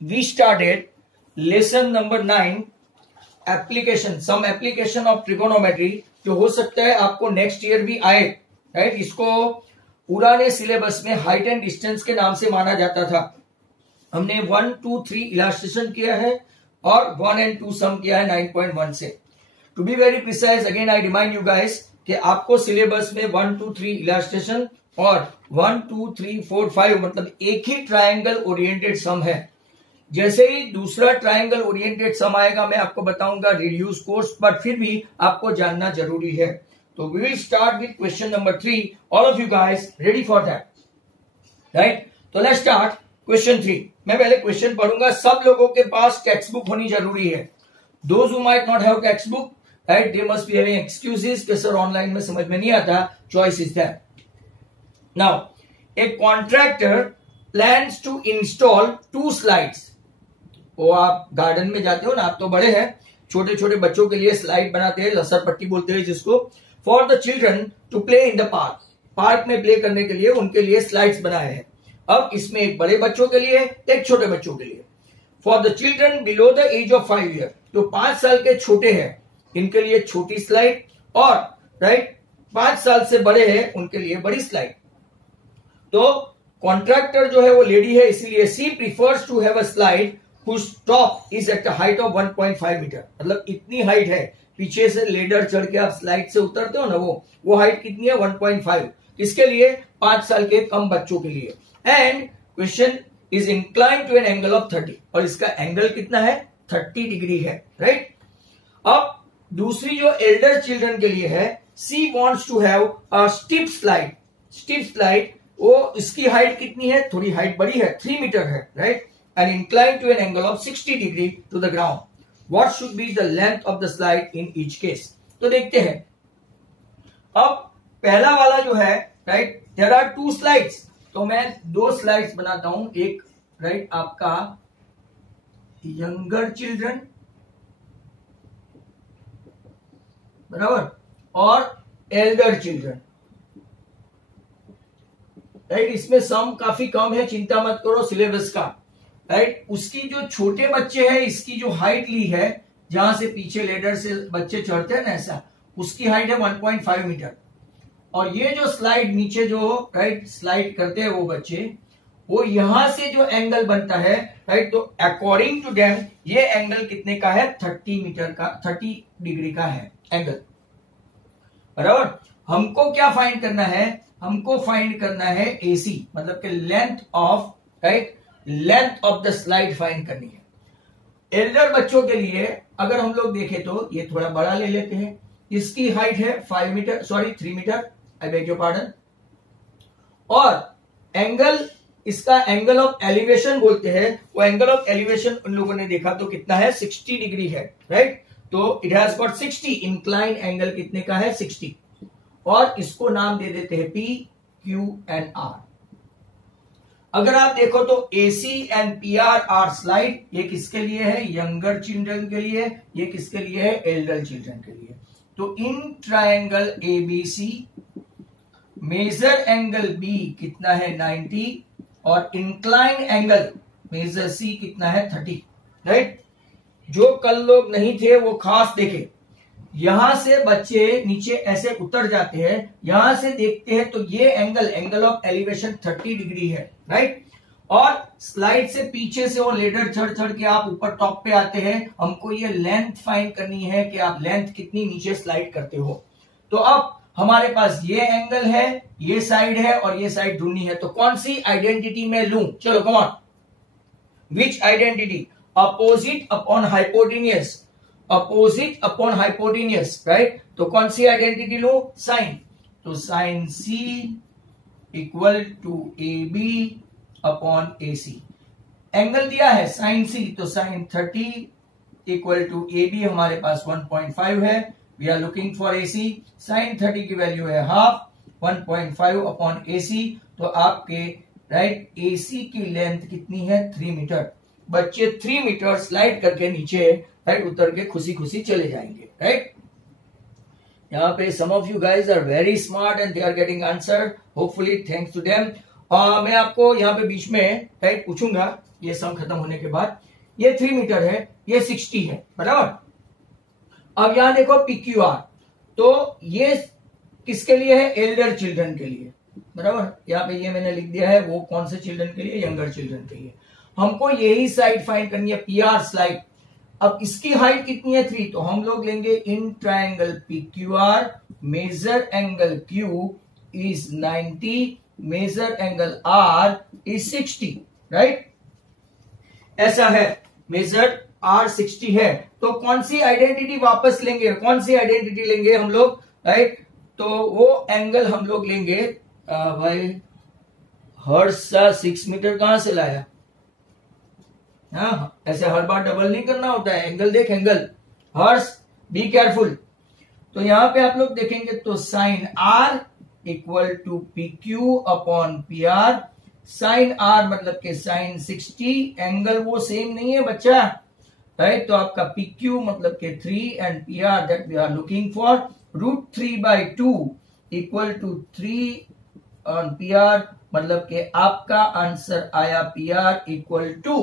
we started lesson number 9 application, some application of trigonometry, जो हो सकता है आपको नेक्स्ट ईयर भी आए, राइट। इसको पुराने सिलेबस में हाइट एंड डिस्टेंस के नाम से माना जाता था। हमने 1, 2, 3 इलास्ट्रेशन किया है और 1 and 2 सम किया है 9.1 से। To be very precise, again I remind you guys कि आपको सिलेबस में 1, 2, 3 इलास्ट्रेशन और 1, 2, 3, 4, 5 मतलब एक ही ट्रायंगल ओरिएंटेड सम है। जैसे ही दूसरा ट्रायंगल ओरिएंटेड सम आएगा मैं आपको बताऊंगा रिड्यूस कोर्स, बट फिर भी आपको जानना जरूरी है। तो we will start with question number 3। All of you guys ready for that, right. तो लेट्स स्टार्ट क्वेश्चन 3। मैं पहले क्वेश्चन पढ़ूंगा। सब लोगों के पास टेक्स्ट बुक होनी जरूरी है। Those who might not have text book, right, they must be having excuses कि सर ऑनलाइन में समझ में नहीं आता। Choice is that. Now a contractor plans to install 2 slides. वो आप गार्डन में जाते हो ना, आप तो बड़े हैं, छोटे छोटे बच्चों के लिए स्लाइड बनाते हैं, लसर पट्टी बोलते हैं जिसको, for the children to play in the park. Park में प्ले करने के लिए उनके लिए स्लाइड्स बनाए हैं। अब इसमें एक बड़े बच्चों के लिए, एक छोटे बच्चों के लिए। For the children below the age of 5 year, जो 5 साल के छोटे हैं इनके लिए छोटी स्लाइड, और राइट 5 साल से बड़े हैं उनके लिए बड़ी स्लाइड। तो कॉन्ट्रैक्टर जो है वो लेडी है, इसीलिए she prefers to have a slide whose top is at a height of 1.5 metre. मतलब इतनी हाइट है, पीछे से लेडर चढ़ के आप स्लाइड से उतरते हो ना, वो हाइट कितनी है 1.5। किसके लिए? 5 साल के कम बच्चों के लिए। And question is incline to an angle of 30, और इसका एंगल कितना है? 30 डिग्री है, राइट। अब दूसरी जो एल्डर चिल्ड्रन के लिए है, she wants to have a steep slide. Steep slide, वो इसकी हाइट कितनी है? थोड़ी हाइट बड़ी है, 3 मीटर है, right, and inclined to an angle of 60 degree to the ground. What should be the length of the slide in each case? तो देखते हैं। अब पहला वाला जो है, right, there are 2 slides, तो मैं 2 स्लाइड्स बनाता हूं। एक राइट आपका यंगर चिल्ड्रन, बराबर, और एल्डर चिल्ड्रन, राइट। इसमें सम काफी कम है, चिंता मत करो सिलेबस का, राइट। उसकी जो छोटे बच्चे हैं, इसकी जो हाइट ली है, जहां से पीछे लेडर से बच्चे चढ़ते हैं ना, ऐसा, उसकी हाइट है 1.5 मीटर। और ये जो स्लाइड नीचे जो राइट स्लाइड करते हैं वो बच्चे, वो यहां से जो एंगल बनता है, राइट, तो अकॉर्डिंग टू देम ये एंगल कितने का है? 30 मीटर का, 30 डिग्री का है एंगल, बराबर। हमको क्या फाइंड करना है? हमको फाइंड करना है एसी, मतलब कि length of, right, length of the slide find करनी है। एल्डर बच्चों के लिए अगर हम लोग देखें तो ये थोड़ा बड़ा ले लेते हैं। इसकी हाइट है 3 metre, I beg your pardon. और एंगल, इसका एंगल ऑफ एलिवेशन बोलते हैं, वो एंगल ऑफ एलिवेशन उन लोगों ने देखा तो कितना है? 60 डिग्री है, राइट। तो it has got 60, incline angle कितने का है? 60। और इसको नाम दे देते हैं P, Q एंड R। अगर आप देखो तो AC and PR are slide, ये किसके लिए है? यंगर चिल्ड्रन के लिए। ये किसके लिए है? एल्डर चिल्ड्रन के लिए। तो in triangle ABC measure angle B कितना है? 90, और इंक्लाइन एंगल मेजर C कितना है? 30, राइट। जो कल लोग नहीं थे वो खास देखे, यहां से बच्चे नीचे ऐसे उतर जाते हैं, यहां से देखते हैं तो ये एंगल ऑफ एलिवेशन 30 डिग्री है, राइट। और स्लाइड से पीछे से वो लेडर चढ़ चढ़ के आप ऊपर टॉप पे आते हैं। हमको ये लेंथ फाइंड करनी है कि आप लेंथ कितनी नीचे स्लाइड करते हो। तो अब हमारे पास ये एंगल है, ये साइड है, और ये साइड ढूंढनी है। तो कौन सी आइडेंटिटी में लूं? चलो come on, which identity? Opposite upon hypotenuse, opposite upon hypotenuse, right. तो कौन सी आइडेंटिटी लो? साइन। तो sine C equal to AB upon AC। Angle दिया है साइन C, तो साइन 30 इक्वल टू AB हमारे पास 1.5 है। We are looking for AC। Sine 30 की वैल्यू है हाफ, 1.5 अपॉन AC। तो आपके राइट AC की लेंथ कितनी है? 3 मीटर। बच्चे 3 मीटर स्लाइड करके नीचे राइट उतर के खुशी खुशी चले जाएंगे, राइट। यहाँ पे some of you guys are very smart and they are getting answer, hopefully thanks to them. मैं आपको यहाँ पे बीच में राइट पूछूंगा ये सम खत्म होने के बाद। ये 3 मीटर है, ये 60 है, बराबर। अब यहां देखो PQR, तो ये किसके लिए है? एल्डर चिल्ड्रन के लिए, बराबर। यहाँ पे ये मैंने लिख दिया है, वो कौन से चिल्ड्रन के लिए? यंगर चिल्ड्रन के लिए। हमको यही साइड फाइंड करनी है, PR स्लाइड। अब इसकी हाइट कितनी है? 3, तो हम लोग लेंगे in triangle PQR, measure angle Q is 90, measure angle R is 60, right? ऐसा है, मेजर R 60 है, तो कौन सी आइडेंटिटी वापस लेंगे? कौन सी आइडेंटिटी लेंगे हम लोग, राइट? तो वो एंगल हम लोग लेंगे भाई, हर्ष 6 मीटर कहां से लाया? हाँ, ऐसे हर बार डबल नहीं करना होता है। एंगल देख, एंगल हर्ष, बी केयरफुल। तो यहां पे आप लोग देखेंगे तो sine R equal to PQ upon PR। Sine R मतलब के साइन 60, एंगल वो सेम नहीं है बच्चा, राइट? तो आपका PQ मतलब के 3 and PR that we are looking for √3/2 equal to 3 on PR, मतलब के आपका आंसर आया PR इक्वल टू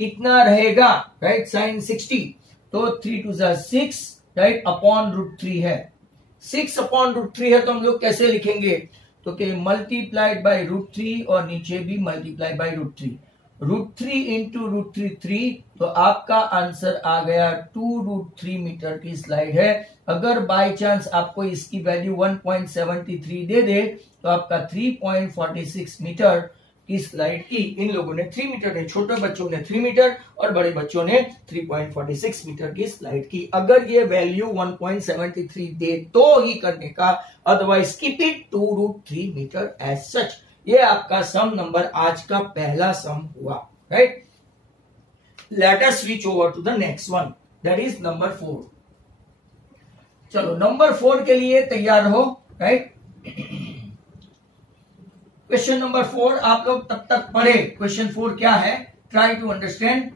कितना रहेगा, राइट? साइन 60, तो 3 2 6, राइट? अपॉन √3 है, 6 अपॉन √3 है, तो हम लोग कैसे लिखेंगे? तो के मल्टीप्लाइड बाई √3 और नीचे भी मल्टीप्लाई बाई √3, √3 इंटू √3 3, तो आपका आंसर आ गया 2√3 मीटर की स्लाइड है। अगर बाय चांस आपको इसकी वैल्यू 1.73 दे दे तो आपका 3.46 मीटर की स्लाइड की, इन लोगों ने 3 मीटर ने, छोटे बच्चों ने 3 मीटर और बड़े बच्चों ने 3.46 मीटर की स्लाइड की। अगर ये वैल्यू 1.73 दे तो ही करने का, otherwise keep it 2√3 metre as such. ये आपका सम नंबर आज का पहला सम हुआ, right? Let us switch over to the next one, that is number 4। चलो नंबर 4 के लिए तैयार हो, राइट? क्वेश्चन नंबर 4 आप लोग तब तक पढ़े, क्वेश्चन 4 क्या है, ट्राई टू अंडरस्टैंड।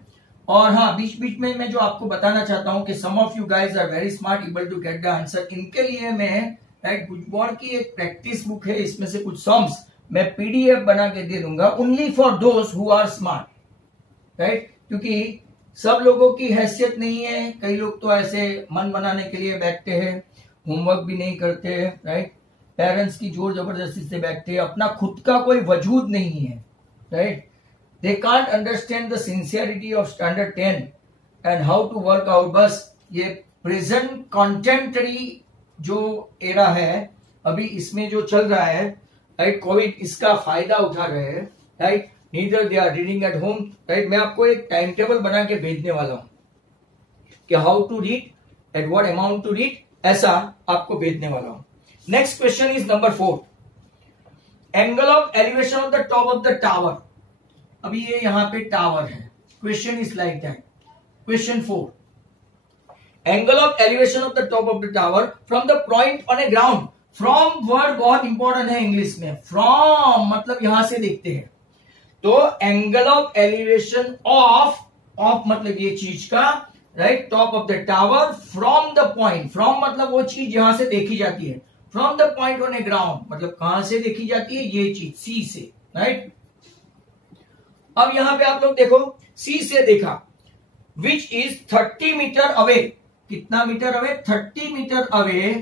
और हाँ, बीच बीच में मैं जो आपको बताना चाहता हूं कि some of you guys are very smart, able to get the answer, इनके लिए मैं, राइट, भुजबल की एक प्रैक्टिस बुक है, इसमें से कुछ सम्स मैं PDF बना के दे दूंगा, only for those who are smart, right? क्योंकि सब लोगों की हैसियत नहीं है, कई लोग तो ऐसे मन बनाने के लिए बैठते हैं, होमवर्क भी नहीं करते, राइट? पेरेंट्स की जोर जबरदस्ती से बैठते हैं, अपना खुद का कोई वजूद नहीं है, right? They can't understand the sincerity of standard 10 and how to work out. बस ये प्रेजेंट कॉन्टेम्पररी जो एरा है अभी, इसमें जो चल रहा है, राइट, कोविड, इसका फायदा उठा रहे हैं, right? Neither they are reading at home, right? मैं आपको एक टाइम टेबल बना के भेजने वाला हूं कि how to read, at what amount to read, ऐसा आपको भेजने वाला हूं। Next question is number 4, angle of elevation of the top of the tower. अभी ये यहां पे टावर है, question is like that. Question 4, angle of elevation of the top of the tower from the point on a ground. From word बहुत important है English में, from मतलब यहां से देखते हैं, तो एंगल ऑफ एलिवेशन ऑफ मतलब ये चीज का, right, top of the tower from the point, from मतलब वो चीज जहां से देखी जाती है, from the point on a ground मतलब कहां से देखी जाती है, ये चीज सी से, राइट? अब यहां पे आप लोग देखो, सी से देखा, विच इज 30 मीटर अवे, कितना metre away, 30 metre away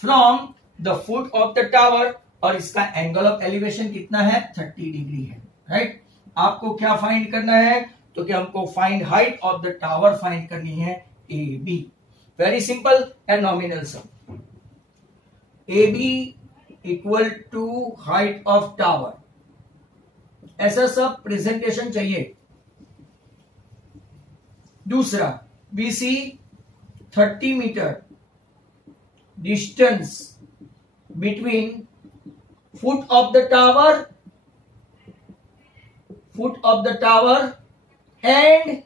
from the foot of the tower, और इसका एंगल ऑफ एलिवेशन कितना है, 30 डिग्री है, राइट? आपको क्या फाइंड करना है, तो कि हमको find height of the tower find करनी है, AB। Very simple and nominal sum, AB equal to height of tower, ऐसा सब प्रेजेंटेशन चाहिए। दूसरा, BC 30 metre distance between foot of the tower and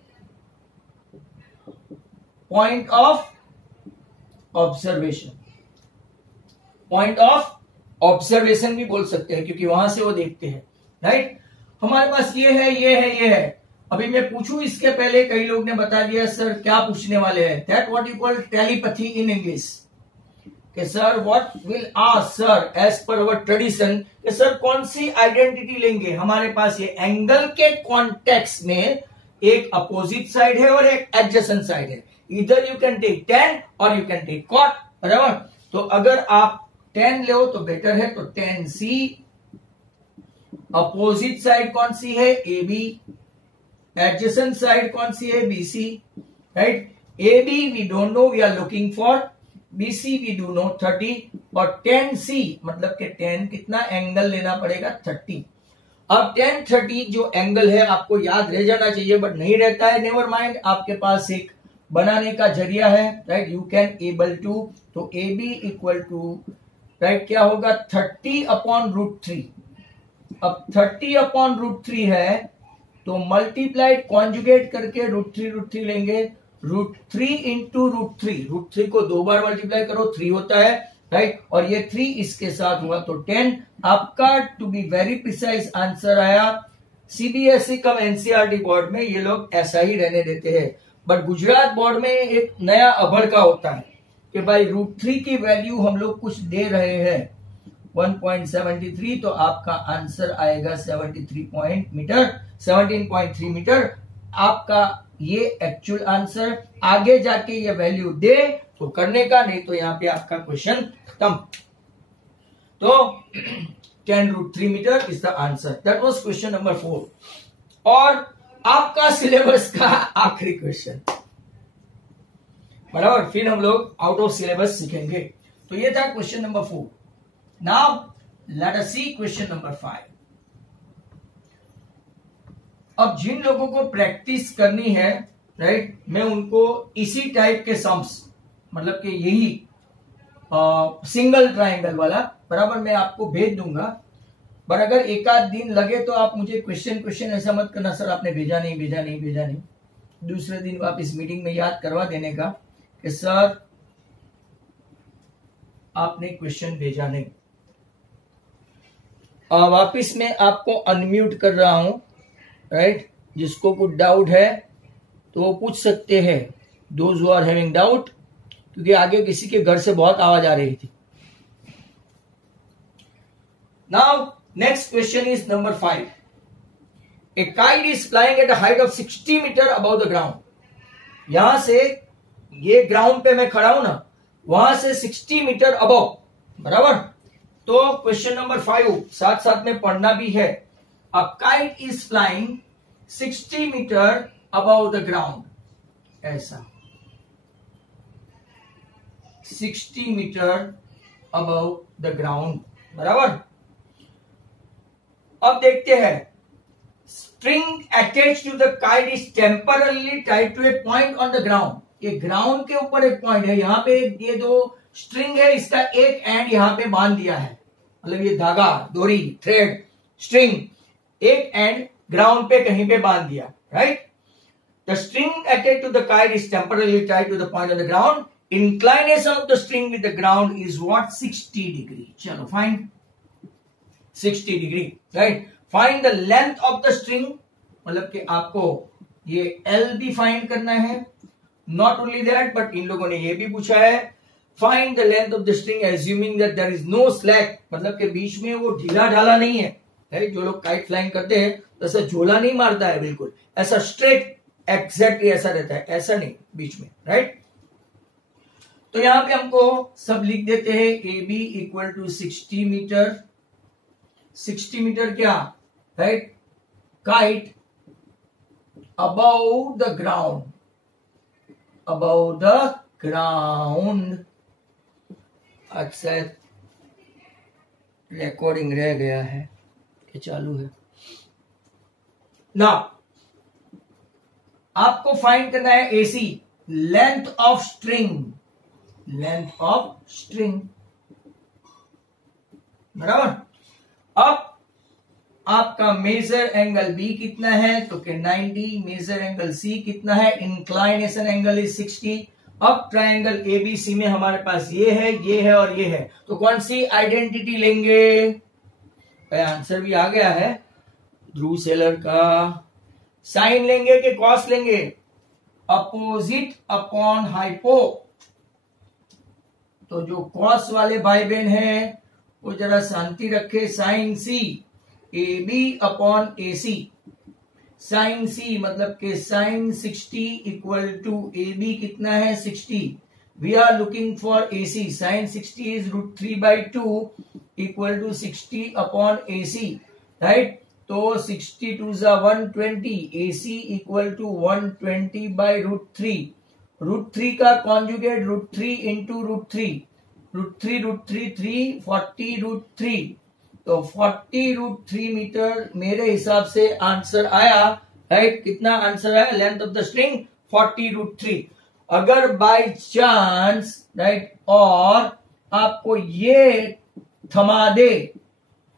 point of observation. Point of observation भी बोल सकते हैं क्योंकि वहां से वो देखते हैं, राइट? हमारे पास ये है, ये है, ये है। अभी मैं पूछूं इसके पहले कई लोग ने बता दिया सर क्या पूछने वाले हैं, that what you call telepathy in English. कि sir what will ask sir as per our tradition कि सर कौन सी आइडेंटिटी लेंगे। हमारे पास ये एंगल के कॉन्टेक्स्ट में एक अपोजिट साइड है और एक एडजेसेंट साइड है। इधर यू कैन टेक tan और यू कैन टेक cot, बराबर। तो अगर आप tan लो तो बेटर है, तो tan C। अपोजिट साइड कौन सी है? AB। एडजेसेंट साइड कौन सी है? BC, right. AB we don't know, we are looking for. BC we do know 30 और tan C मतलब कि tan कितना एंगल लेना पड़ेगा? 30। अब tan 30 जो एंगल है आपको याद रह जाना चाहिए, बट नहीं रहता है, नेवर माइंड, आपके पास एक बनाने का जरिया है, right. You can able to, तो AB इक्वल टू, राइट, क्या होगा? 30 अपॉन √3। अब 30 अपॉन √3 है तो मल्टीप्लाइड कॉन्जुगेट करके √3 लेंगे। √3 इंटू √3 को 2 बार मल्टीप्लाई करो, 3 होता है, राइट। और ये 3 इसके साथ हुआ तो 10। आपका to be very precise answer आया। सीबीएसई कम एनसीईआरटी बोर्ड में ये लोग ऐसा ही रहने देते हैं, बट गुजरात बोर्ड में एक नया अभड़ का होता है कि भाई √3 की वैल्यू हम लोग कुछ दे रहे हैं 1.73, तो आपका आंसर आएगा 17.3 मीटर। आपका ये एक्चुअल आंसर। आगे जाके ये वैल्यू दे तो करने का, नहीं तो यहां पे आपका क्वेश्चन खत्म। तो 10√3 metre is the answer. That was question number 4। और आपका सिलेबस का आखिरी क्वेश्चन, बराबर। फिर हम लोग आउट ऑफ सिलेबस सीखेंगे। तो ये था question number 4। Now let us see question number 5। अब जिन लोगों को प्रैक्टिस करनी है, राइट, मैं उनको इसी टाइप के सम्स, मतलब कि यही सिंगल ट्राइंगल वाला, बराबर, मैं आपको भेज दूंगा। पर अगर एक आध दिन लगे तो आप मुझे क्वेश्चन ऐसा मत करना सर आपने भेजा नहीं। दूसरे दिन वापस मीटिंग में याद करवा देने का कि सर आपने क्वेश्चन भेजा नहीं। वापिस मैं आपको अनम्यूट कर रहा हूं, राइट। जिसको कुछ डाउट है तो वो पूछ सकते हैं, those who are having doubt, क्योंकि आगे किसी के घर से बहुत आवाज आ रही थी। Now next question is number 5। A kite is flying at a height of 60 metre above the ground. यहां से, ये ग्राउंड पे मैं खड़ा हूं ना, वहां से 60 मीटर अबव, बराबर। तो क्वेश्चन नंबर 5 साथ साथ में पढ़ना भी है। A kite is flying 60 metre above the ground, ऐसा 60 मीटर अबव द ग्राउंड, बराबर। अब देखते हैं, string attach to the kite is temporarily tied to a point on the ground. ये ग्राउंड के ऊपर एक पॉइंट है, यहां पे ये जो स्ट्रिंग है इसका एक एंड यहां पे बांध दिया है, मतलब ये धागा, डोरी, थ्रेड, स्ट्रिंग, एक एंड ग्राउंड पे कहीं पे बांध दिया, right. The string attach to the kite is temporarily tied to the point on the ground. Inclination of the string with the ground is what? 60 degree. चलो find 60 degree, right. Find the length of the string, मतलब कि आपको ये L भी find करना है। Not only that, but इन लोगों ने ये भी पूछा है, find the length of the string assuming that there is no slack, मतलब कि बीच में वो ढीला ढाला नहीं है, राइट। जो लोग काइट फ्लाइंग करते हैं तो ऐसा झोला नहीं मारता है, बिल्कुल ऐसा स्ट्रेट एग्जैक्टली ऐसा रहता है, ऐसा नहीं बीच में, राइट। तो यहां पे हमको सब लिख देते हैं, AB equal to 60 metre. 60 metre क्या, right, kite above the ground, above the ground. अच्छा रिकॉर्डिंग रह गया है, ये चालू है ना। आपको फाइंड करना है AC, length of string, length of string, बराबर। अब आपका मेजर एंगल B कितना है, तो कि 90। मेजर एंगल C कितना है, इंक्लाइनेशन एंगल इज 60। अब ट्रायंगल ABC में हमारे पास ये है और ये है, तो कौन सी आइडेंटिटी लेंगे? आंसर भी आ गया है, ध्रुव सेलर का। साइन लेंगे कि कॉस लेंगे? अपोजिट अपॉन हाइपो, तो जो कॉस वाले भाई बहन है वो जरा शांति रखे। Sine C A B upon A C, sine C मतलब के sine 60 equal to A B कितना है 60। We are looking for A C, sine 60 is √3/2 equal to 60 upon A C, right. तो 62 ज़ा 120, ए सी इक्वल टू 120/√3। √3 का कॉन्जुगेट √3 इंटू √3, √3 3 40√3, तो 40√3 metre मेरे हिसाब से आंसर आया, राइट। कितना आंसर आया? Length of the string 40√3। अगर बाय चांस, राइट, और आपको ये थमा दे,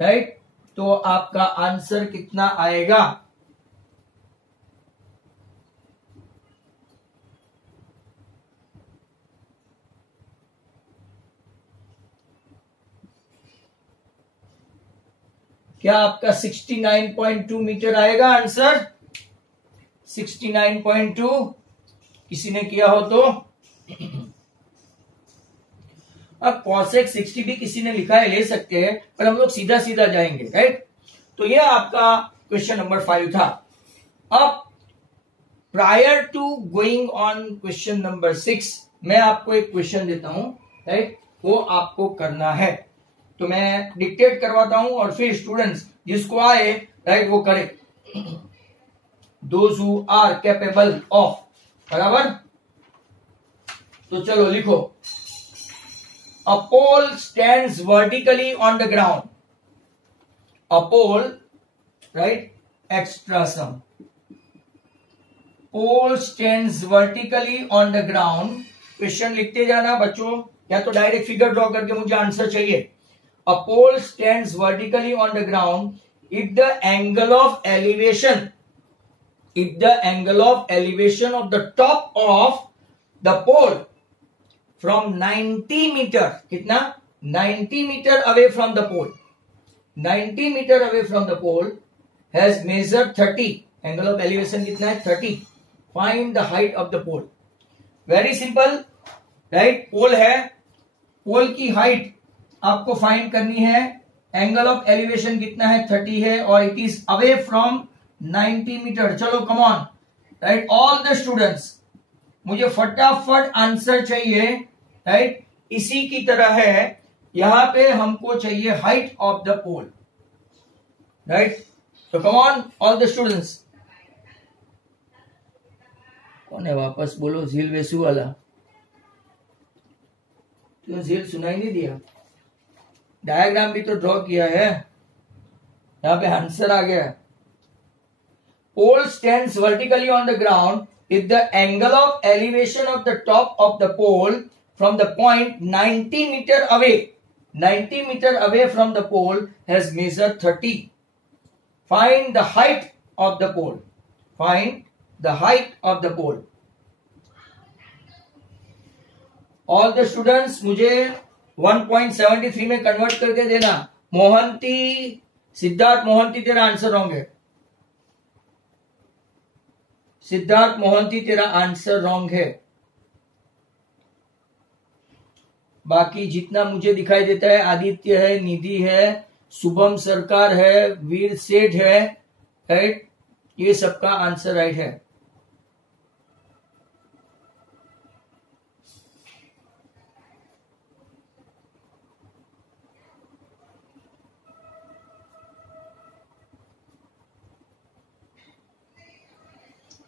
राइट, तो आपका आंसर कितना आएगा? क्या आपका 69.2 मीटर आएगा आंसर? 69.2 किसी ने किया हो तो अब cosec 60 भी किसी ने लिखा है, ले सकते हैं, पर हम लोग सीधा सीधा जाएंगे, राइट। तो ये आपका क्वेश्चन नंबर 5 था। अब prior to going on question number 6 मैं आपको एक क्वेश्चन देता हूं, राइट, वो आपको करना है। तो मैं डिक्टेट करवाता हूं और फिर स्टूडेंट्स जिसको आए, राइट, वो करे। Those who are capable of, बराबर। तो चलो लिखो। A pole stands vertically on the ground. A pole, right? Extra sum. Pole stands vertically on the ground. Question लिखते जाना बच्चों, या तो डायरेक्ट फिगर ड्रॉ करके मुझे आंसर चाहिए। A pole stands vertically on the ground if the angle of elevation, of the top of the pole from 90 metre, कितना? 90 metre away from the pole, 90 metre away from the pole has measured 30, angle of elevation कितना है? 30। Find the height of the pole. Very simple, right. Pole है, pole की height आपको find करनी है। Angle of elevation कितना है? 30 है, और it is away from 90 metre. चलो come on, right, all the students, मुझे फटाफट आंसर चाहिए, राइट। इसी की तरह है, यहां पे हमको चाहिए height of the pole, right. तो come on all the students. कौन है वापस? बोलो, झील वेसू वाला। क्यों झील सुनाई नहीं दिया? डायग्राम भी तो ड्रॉ किया है, यहां पे आंसर आ गया। Pole stands vertically on the ground if the angle of elevation of the top of the pole from the point 90 meter away from the pole has measured 30. Find the height of the pole. Find the height of the pole. All the students मुझे 1.73 में convert करके देना। मोहंती, सिद्धार्थ मोहंती, तेरा answer होंगे। सिद्धार्थ मोहंती, तेरा answer wrong है। बाकी जितना मुझे दिखाई देता है, आदित्य है, निधि है, शुभम सरकार है, वीर सेठ है, राइट, ये सबका आंसर राइट है।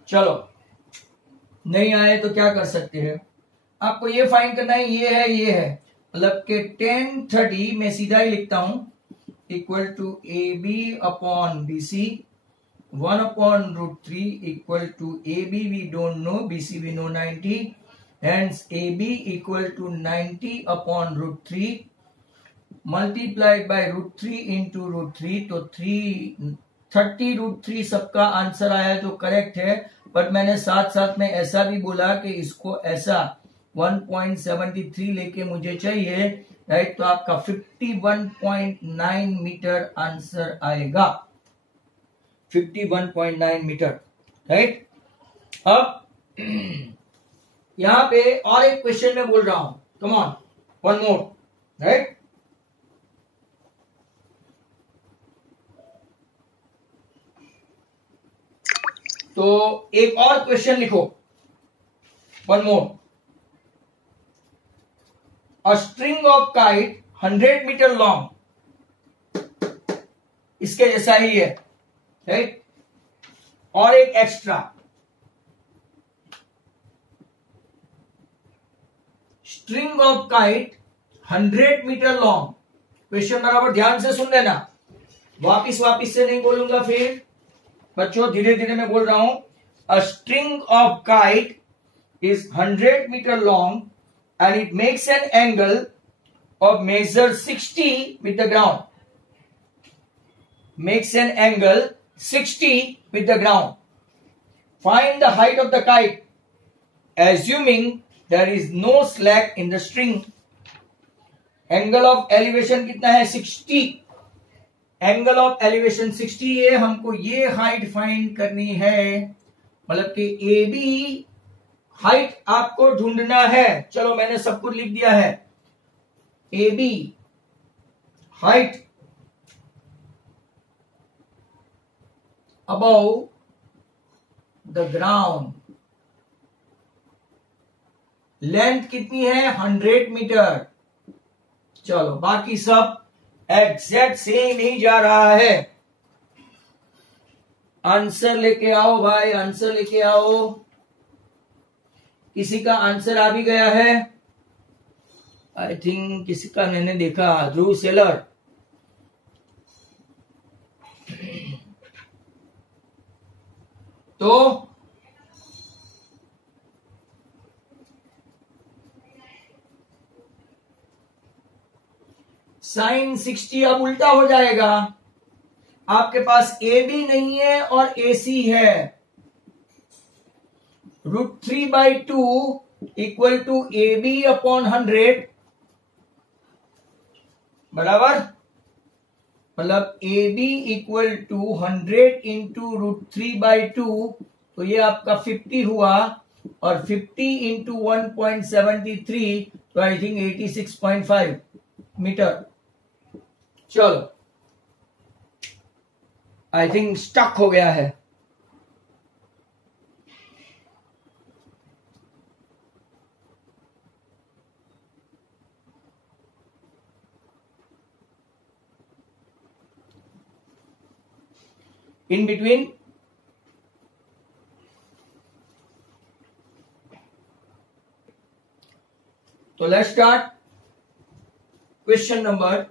चलो, नहीं आए तो क्या कर सकते हैं? आपको ये फाइंड करना है, ये है, मतलब के 1030 मैं सीधा ही लिखता हूं, equal to A B upon B C, 1/√3 equal to A B we don't know, B C we know 90, hence A B equal to 90 upon √3 multiplied by √3 into √3, तो 30√3 सबका आंसर आया जो करेक्ट है। बट मैंने साथ साथ में ऐसा भी बोला कि इसको ऐसा 1.73 लेके मुझे चाहिए, राइट। तो आपका 51.9 मीटर आंसर आएगा, 51.9 मीटर, राइट। अब यहां पे और एक क्वेश्चन में बोल रहा हूं, come on, one more, right. तो एक और क्वेश्चन लिखो, one more. A string of kite 100 metre long, इसके जैसा ही है, राइट। और एक extra, string of kite 100 metre long. Question बराबर ध्यान से सुन लेना, वापिस से नहीं बोलूंगा फिर बच्चों, धीरे धीरे मैं बोल रहा हूं। A string of kite is 100 metre long and it makes an angle of measure 60 with the ground, makes an angle 60 with the ground. Find the height of the kite assuming there is no slack in the string. Angle of elevation कितना है? 60. Angle of elevation 60 है, हमको ये height find करनी है, मतलब कि AB height आपको ढूंढना है। चलो मैंने सब कुछ लिख दिया है। AB height above the ground, length कितनी है? 100 मीटर। चलो बाकी सब एग्जैक्ट सेम ही जा रहा है। आंसर लेके आओ भाई, आंसर लेके आओ। किसी का आंसर आ भी गया है? आई थिंक किसी का मैंने देखा, ध्रुव सेलर। तो साइन 60 अब उल्टा हो जाएगा। आपके पास ए बी नहीं है और ए सी है। √3/2 equal to A B upon 100 बराबर, मतलब A B equal to 100 into √3/2, तो ये आपका 50 हुआ, और 50 इंटू 1.73, तो आई थिंक 86.5 मीटर। चलो आई थिंक स्टक हो गया है। in between तो let's start question number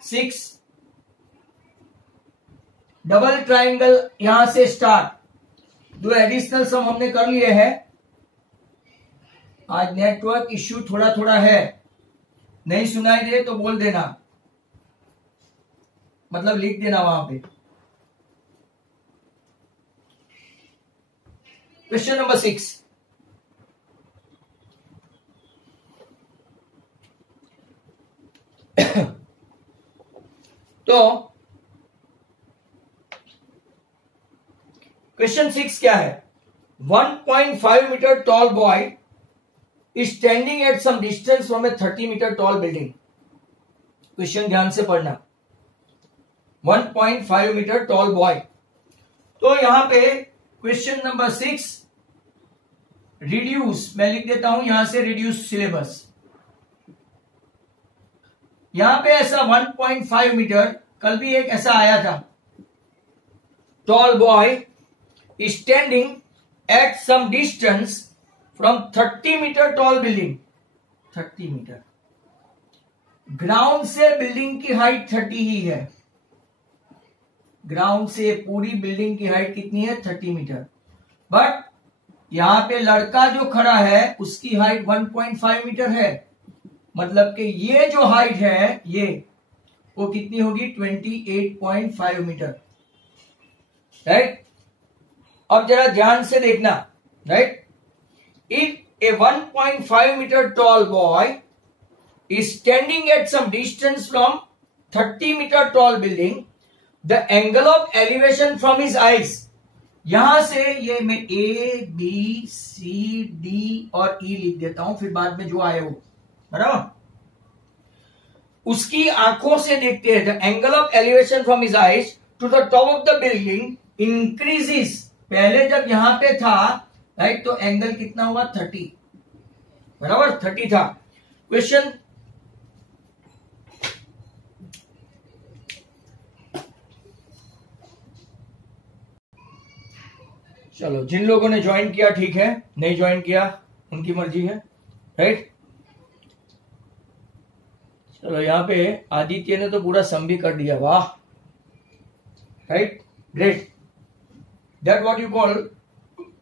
6। Double triangle यहां से स्टार्ट। दो एडिशनल सम हमने कर लिए हैं। आज नेटवर्क इश्यू थोड़ा थोड़ा है, नहीं सुनाई दे तो बोल देना, मतलब लिख देना वहां पे। क्वेश्चन नंबर 6, तो क्वेश्चन 6 क्या है? 1.5 metre tall boy is standing at some distance from a 30 metre tall building. Question ध्यान से पढ़ना। 1.5 मीटर टॉल बॉय, तो यहां पे क्वेश्चन नंबर 6 रिड्यूस, मैं लिख देता हूं यहां से रिड्यूस सिलेबस। यहां पे ऐसा 1.5 मीटर, कल भी एक ऐसा आया था, tall boy standing at some distance from 30 metre tall building. 30 metre, ground से बिल्डिंग की हाइट 30 ही है। ग्राउंड से पूरी बिल्डिंग की हाइट कितनी है? 30 मीटर। बट यहां पे लड़का जो खड़ा है उसकी हाइट 1.5 मीटर है, मतलब कि ये जो हाइट है ये वो कितनी होगी? 28.5 मीटर, राइट। अब जरा ध्यान से देखना, right. If a 1.5 metre tall boy is standing at some distance from 30 metre tall building, the angle of elevation from his eyes, यहां से ये मैं ए बी सी डी और ई लिख देता हूं, फिर बाद में जो आए वो, बराबर। उसकी आंखों से देखते हैं, the angle of elevation from his eyes to the top of the building increases. पहले जब यहां पे था राइट, तो एंगल कितना हुआ 30, बराबर 30 था। क्वेश्चन, चलो जिन लोगों ने ज्वाइन किया ठीक है, नहीं ज्वाइन किया उनकी मर्जी है, राइट। चलो यहाँ पे आदित्य ने तो पूरा सम भी कर दिया, वाह, right, great. That what you call,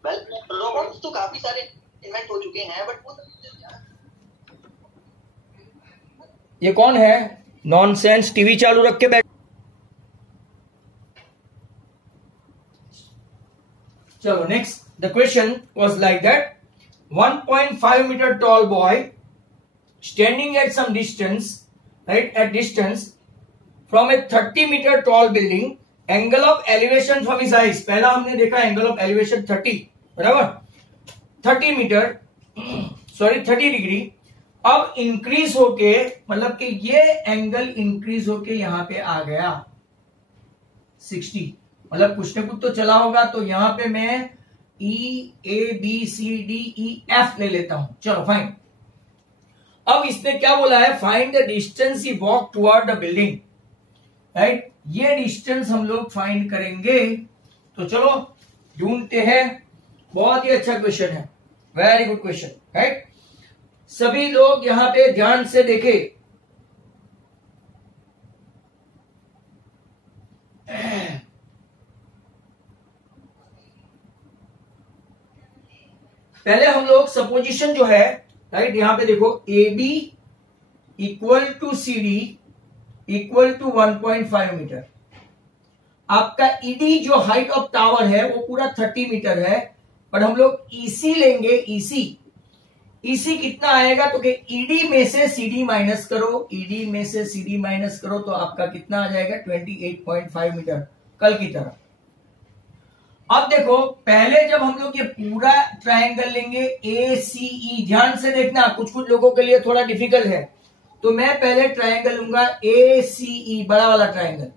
well robots तो काफी सारे इन्वेंट हो चुके हैं, बट वो ये कौन है नॉनसेंस, टीवी चालू रख के बैठ। चलो next, the question was like that 1.5 meter tall boy standing at some distance, right, at distance from a 30 meter tall building, angle of elevation from his eyes, पहला हमने देखा एंगल ऑफ एलिवेशन 30, बराबर 30 metre, sorry 30 degree. अब increase होके, मतलब कि ये angle increase होके यहां पे आ गया 60, मतलब कुछ न कुछ तो चला होगा। तो यहां पे मैं EABCDEF ले लेता हूं। चलो फाइन। अब इसने क्या बोला है, find the distance he walk toward the building, right. ये डिस्टेंस हम लोग फाइंड करेंगे। तो चलो ढूंढते हैं। बहुत ही अच्छा क्वेश्चन है, वेरी गुड क्वेश्चन, राइट। सभी लोग यहां पे ध्यान से देखें। पहले हम लोग सपोजिशन जो है, राइट, यहां पे देखो AB equal to CD equal to 1.5 metre. आपका ED जो हाइट ऑफ टावर है वो पूरा 30 मीटर है, पर हम लोग EC लेंगे। EC कितना आएगा, तो कि ED में से CD माइनस करो, ED में से CD माइनस करो, तो आपका कितना आ जाएगा 28.5 मीटर, कल की तरह। अब देखो, पहले जब हम लोग ये पूरा ट्रायंगल लेंगे ACE, ध्यान से देखना, कुछ कुछ लोगों के लिए थोड़ा डिफिकल्ट है। तो मैं पहले ट्रायंगल लूंगा ACE, बड़ा वाला ट्रायंगल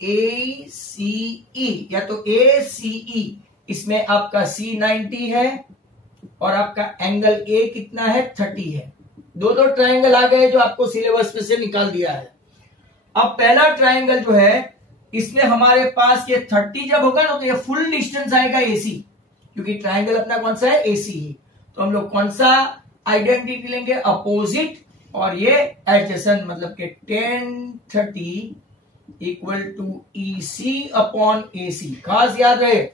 ACE या तो ACE। इसमें आपका C 90 है और आपका एंगल A कितना है 30 है। दो ट्रायंगल आ गए जो आपको सिलेबस में से निकाल दिया है। अब पहला ट्रायंगल जो है, इसमें हमारे पास ये 30 जब होगा ना, तो ये फुल डिस्टेंस आएगा AC, क्योंकि ट्रायंगल अपना कौन सा है, AC ही। तो हम लोग कौन सा आइडेंटिटी लेंगे, अपोजिट, और ये एडजेसेंट, मतलब कि 1030 equal to EC upon AC, खास याद रहे।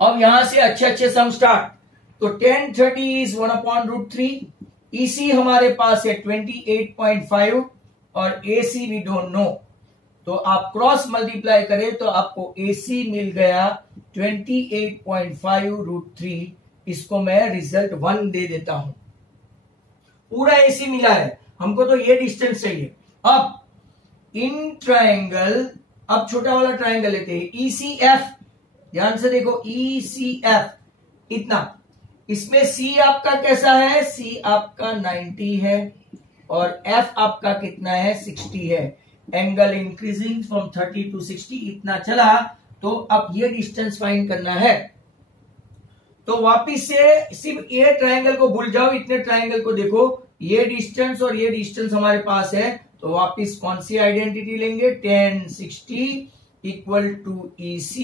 अब यहां से अच्छे अच्छे सम स्टार्ट। तो 1030 इज 1/√3, EC हमारे पास है 28.5 और AC वी डोंट नो। तो आप क्रॉस मल्टीप्लाई करें तो आपको AC मिल गया 28.5√3। इसको मैं रिजल्ट 1 दे देता हूं। पूरा AC मिला है हमको, तो ये डिस्टेंस चाहिए। अब इन ट्रायंगल, अब छोटा वाला ट्रायंगल लेते हैं ECF, ध्यान से देखो ECF इतना। इसमें C आपका कैसा है, C आपका 90 है और F आपका कितना है 60 है। एंगल इंक्रीजिंग फ्रॉम 30 टू 60 इतना चला। तो अब ये डिस्टेंस फाइंड करना है। तो वापिस से सिर्फ ये ट्रायंगल को भूल जाओ, इतने ट्रायंगल को देखो, ये डिस्टेंस और ये डिस्टेंस हमारे पास है। तो वापिस कौन सी आइडेंटिटी लेंगे, 1060 equal to EC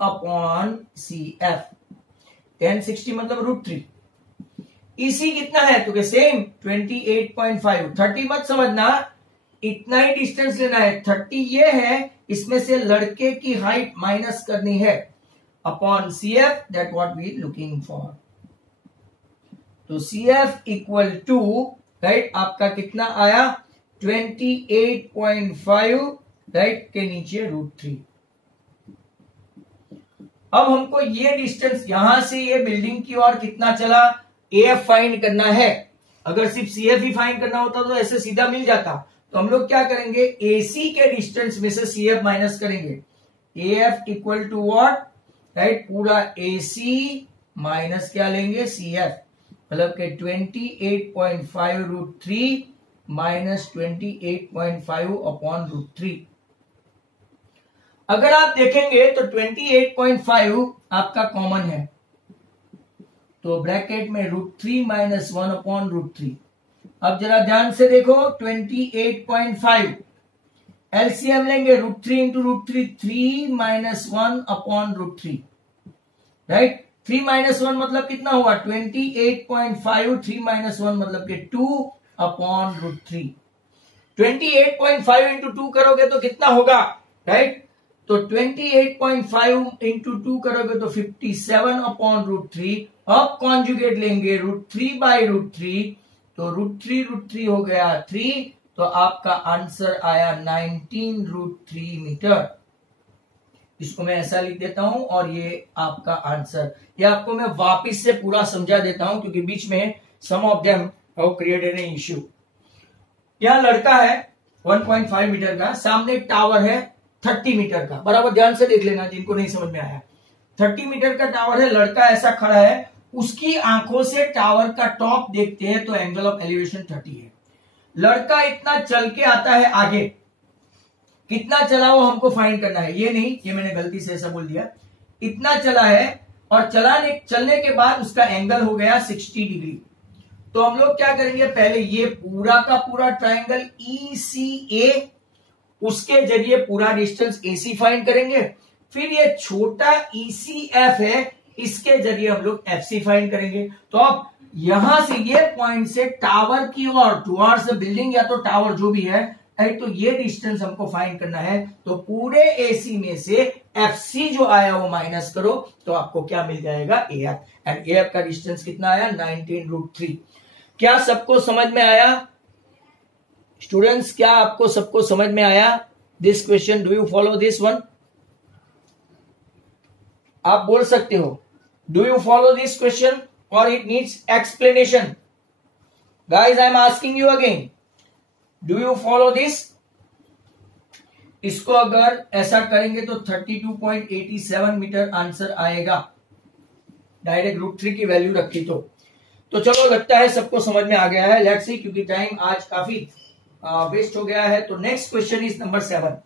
upon CF। 1060 मतलब √3। EC कितना है, तो सेम 28.5। 30 मत समझना, इतना ही डिस्टेंस लेना है। 30 ये है, इसमें से लड़के की हाइट माइनस करनी है, upon CF, that what we looking for. तो CF इक्वल टू, राइट, आपका कितना आया 28.5, राइट, के नीचे √3। अब हमको ये डिस्टेंस यहां से ये बिल्डिंग की ओर कितना चला, AF फाइंड करना है। अगर सिर्फ CF ही फाइंड करना होता तो ऐसे सीधा मिल जाता। तो हम लोग क्या करेंगे, AC के डिस्टेंस में से CF माइनस करेंगे। AF equal to what, right, पूरा AC माइनस क्या लेंगे CF, मतलब कि 28.5√3 माइनस 28.5 अपॉन √3। अगर आप देखेंगे तो 28.5 आपका कॉमन है, तो ब्रैकेट में √3 माइनस 1 अपॉन √3। अब जरा ध्यान से देखो, 28.5 एलसीएम लेंगे, √3 into √3, 3 minus 1 upon √3, right. 3 minus 1 मतलब कितना हुआ, 28.5, 3 माइनस 1 मतलब के 2 अपॉन √3। 28.5 इंटू 2 करोगे तो कितना होगा, राइट। तो 28.5 इंटू 2 करोगे तो 57 अपॉन √3। अब कॉन्जुगेट लेंगे √3 बाई √3, तो √3 हो गया 3, तो आपका आंसर आया 19 √3 मीटर। इसको मैं ऐसा लिख देता हूं और ये आपका आंसर। ये आपको मैं वापस से पूरा समझा देता हूं क्योंकि बीच में some of them have created an issue. यहां लड़का है 1.5 मीटर का, सामने एक टावर है 30 मीटर का। बराबर ध्यान से देख लेना जिनको नहीं समझ में आया। 30 मीटर का टावर है, लड़का ऐसा खड़ा है, उसकी आंखों से टावर का टॉप देखते हैं तो एंगल ऑफ एलिवेशन 30 है। लड़का इतना चल के आता है आगे, कितना चला वो हमको फाइंड करना है। ये नहीं, ये मैंने गलती से ऐसा बोल दिया, इतना चला है और चलने के बाद उसका एंगल हो गया 60 डिग्री। तो हम लोग क्या करेंगे, पहले ये पूरा का पूरा ट्राइंगल ECA, उसके जरिए पूरा डिस्टेंस AC फाइंड करेंगे। फिर ये छोटा ECF है, इसके जरिए हम लोग FC फाइंड करेंगे। तो अब यहां से ये पॉइंट से टावर की ओर टुवर्ड्स द बिल्डिंग या तो टावर जो भी है, तो ये डिस्टेंस हमको फाइंड करना है। तो पूरे AC में से FC जो आया वो माइनस करो तो आपको क्या मिल जाएगा, AF। एंड AF का डिस्टेंस कितना आया, 19 √3। क्या सबको समझ में आया स्टूडेंट्स? क्या आपको सबको समझ में आया this question? Do you follow this one? आप बोल सकते हो do you follow this question और it needs explanation? Guys I am asking you again, do you follow this? इसको अगर ऐसा करेंगे तो 32.87 मीटर आंसर आएगा, डायरेक्ट √3 की वैल्यू रखी तो चलो लगता है सबको समझ में आ गया है। लेट्स सी, क्योंकि टाइम आज काफी वेस्ट हो गया है। तो next question is number 7।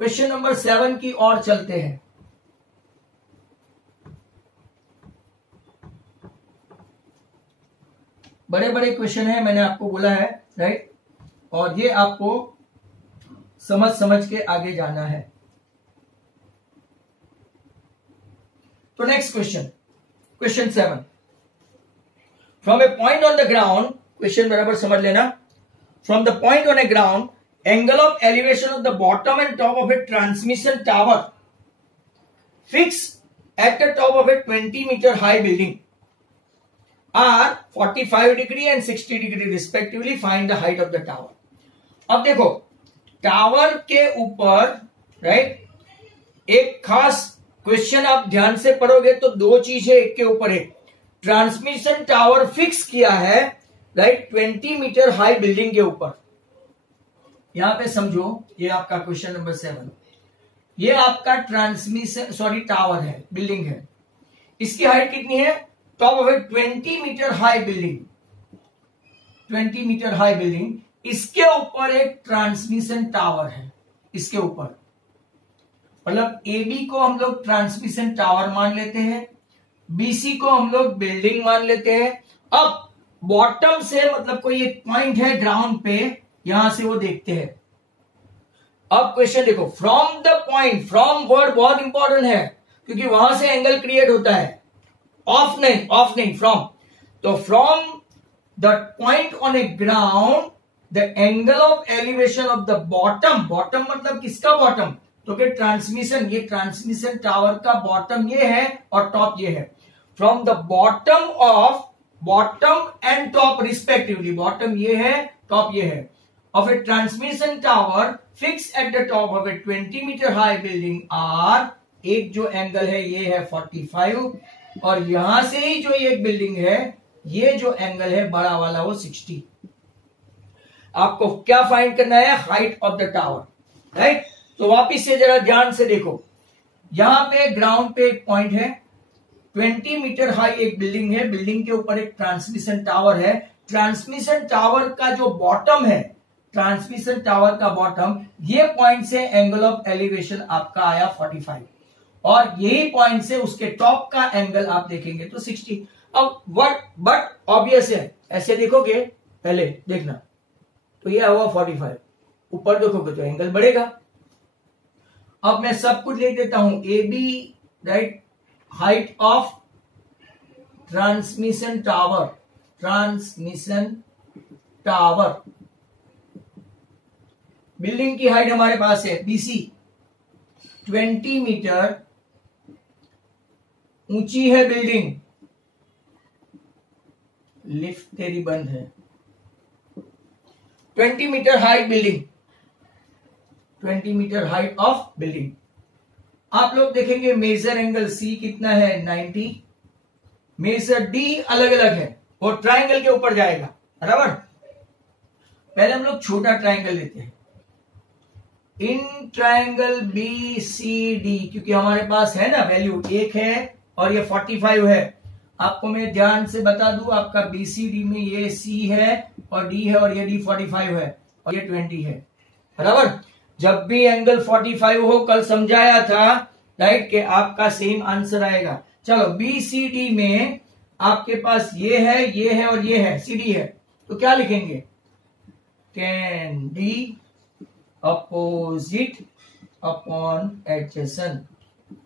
Question number 7 की ओर चलते हैं। बड़े बड़े क्वेश्चन है, मैंने आपको बोला है, राइट। और ये आपको समझ के आगे जाना है। तो next question, question 7। From a point on the ground, question बराबर समझ लेना। From the point on a ground, angle of elevation of the bottom and top of a transmission tower fix at the top of a 20 metre high building are 45 degree and 60 degree respectively. Find the height of the tower. अब देखो, tower के ऊपर, right, एक खास question आप ध्यान से पढ़ोगे तो दो चीजें एक के ऊपर एक। ट्रांसमिशन टावर फिक्स किया है, राइट, 20 मीटर हाई बिल्डिंग के ऊपर। यहां पे समझो, ये आपका क्वेश्चन नंबर 7, ये आपका टावर है, बिल्डिंग है। इसकी हाइट कितनी है, top of a 20 metre high building, 20 metre high building, इसके ऊपर एक ट्रांसमिशन टावर है। इसके ऊपर मतलब AB को हम लोग ट्रांसमिशन टावर मान लेते हैं, BC को हम लोग बिल्डिंग मान लेते हैं। अब बॉटम से मतलब कोई एक पॉइंट है ग्राउंड पे, यहां से वो देखते हैं। अब क्वेश्चन देखो, from the point, from word बहुत इंपॉर्टेंट है क्योंकि वहां से एंगल क्रिएट होता है। ऑफ नहीं, फ्रॉम। तो from the point on a ground, the angle of elevation of the bottom, bottom मतलब किसका बॉटम, तो कि ट्रांसमिशन, ये ट्रांसमिशन टावर का बॉटम ये है और टॉप ये है। From the bottom of, bottom and top respectively, bottom ये है, टॉप ये है, of a transmission tower fix at the top of a 20 metre high building are, एक जो एंगल है ये है 45 और यहां से ही जो एक बिल्डिंग है, ये जो एंगल है बड़ा वाला वो 60। आपको क्या फाइंड करना है, height of the tower, right. तो वापिस से जरा ध्यान से देखो, यहां पे ग्राउंड पे एक पॉइंट है, 20 मीटर हाई एक बिल्डिंग है, बिल्डिंग के ऊपर एक ट्रांसमिशन टावर है। ट्रांसमिशन टावर का जो बॉटम है, ट्रांसमिशन टावर का बॉटम, ये पॉइंट से एंगल ऑफ एलिवेशन आपका आया 45 और यही पॉइंट से उसके टॉप का एंगल आप देखेंगे तो 60। अब बट ऑब्वियस है, ऐसे देखोगे पहले देखना तो ये हुआ 45, ऊपर देखोगे तो एंगल बढ़ेगा। अब मैं सब कुछ लिख देता हूं, A B right, height of transmission tower, transmission tower, building की हाइट हमारे पास है बीसी 20 मीटर ऊंची है बिल्डिंग, लिफ्ट तेरी बंद है, 20 metre height building, 20 metre height of building. आप लोग देखेंगे मेजर एंगल सी कितना है 90, मेजर डी अलग अलग है और ट्राइंगल के ऊपर जाएगा, बराबर। पहले हम लोग छोटा ट्राइंगल लेते हैं, in triangle B C D, क्योंकि हमारे पास है ना वैल्यू 1 है और ये 45 है। आपको मैं ध्यान से बता दूं, आपका बीसीडी में ये सी है और डी है और ये डी 45 है और ये 20 है, बराबर। जब भी एंगल 45 हो, कल समझाया था राइट कि आपका सेम आंसर आएगा। चलो बीसीडी में आपके पास ये है और ये है, सीडी है, तो क्या लिखेंगे, tan D opposite upon adjacent,